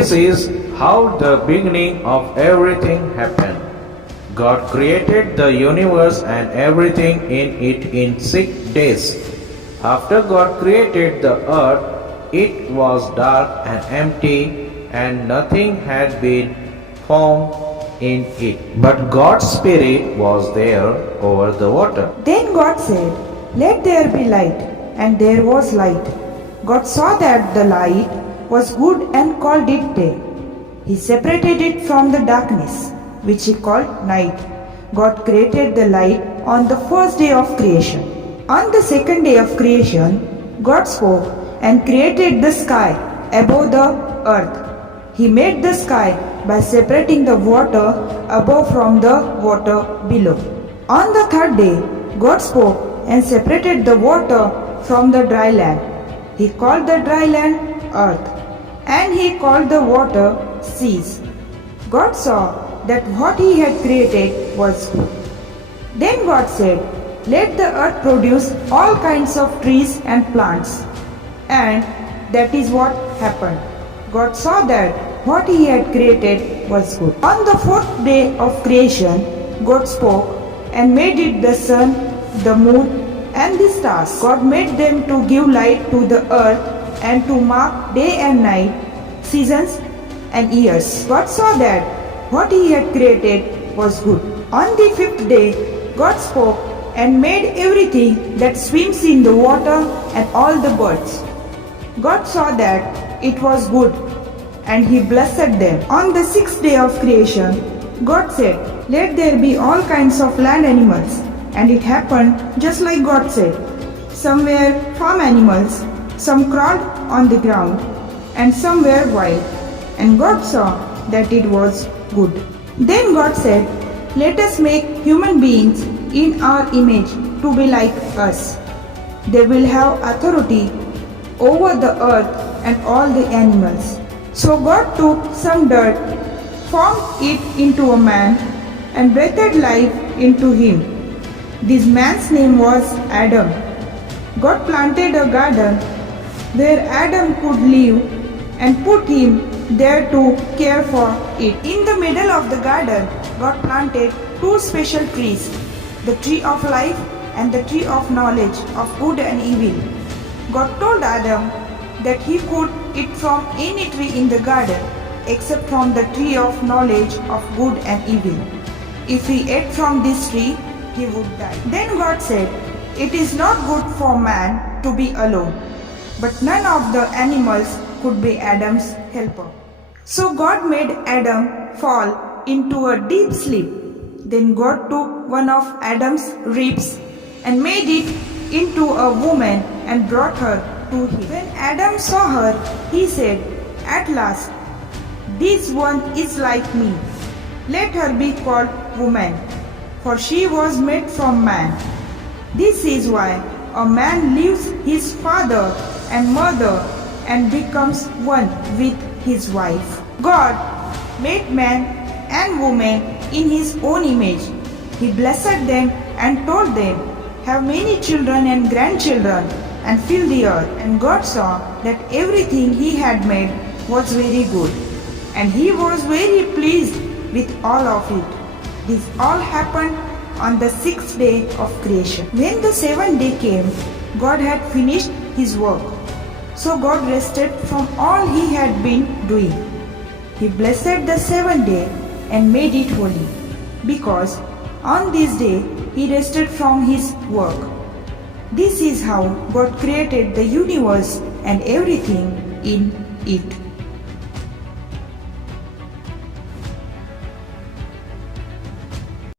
This is how the beginning of everything happened. God created the universe and everything in it in 6 days. After God created the earth, it was dark and empty, and nothing had been formed in it. But God's Spirit was there over the water. Then God said, "Let there be light," and there was light. God saw that the light was good and called it day. He separated it from the darkness, which he called night. God created the light on the first day of creation. On the second day of creation, God spoke and created the sky above the earth. He made the sky by separating the water above from the water below. On the third day, God spoke and separated the water from the dry land. He called the dry land earth, and he called the water seas. God saw that what he had created was good. Then God said, "Let the earth produce all kinds of trees and plants." And that is what happened. God saw that what he had created was good. On the fourth day of creation, God spoke and made it the sun, the moon, and the stars. God made them to give light to the earth and to mark day and night, seasons and years. God saw that what he had created was good. On the fifth day, God spoke and made everything that swims in the water and all the birds. God saw that it was good, and he blessed them. On the sixth day of creation, God said, "Let there be all kinds of land animals." And it happened just like God said. Some were farm animals, some crawled on the ground, and some were wild. And God saw that it was good. Then God said, "Let us make human beings in our image to be like us. They will have authority over the earth and all the animals." So God took some dirt, formed it into a man, and breathed life into him. This man's name was Adam. God planted a garden where Adam could live and put him there to care for it. In the middle of the garden, God planted two special trees, the tree of life and the tree of knowledge of good and evil. God told Adam that he could eat from any tree in the garden except from the tree of knowledge of good and evil. If he ate from this tree, he would die. Then God said, "It is not good for man to be alone." But none of the animals could be Adam's helper. So God made Adam fall into a deep sleep. Then God took one of Adam's ribs and made it into a woman and brought her to him. When Adam saw her, he said, "At last, this one is like me. Let her be called woman, for she was made from man." This is why a man leaves his father and mother and becomes one with his wife. God made man and woman in his own image. He blessed them and told them, "Have many children and grandchildren and fill the earth." And God saw that everything he had made was very good, and he was very pleased with all of it. This all happened on the sixth day of creation. When the seventh day came, God had finished his work. So God rested from all he had been doing. He blessed the seventh day and made it holy, because on this day he rested from his work. This is how God created the universe and everything in it.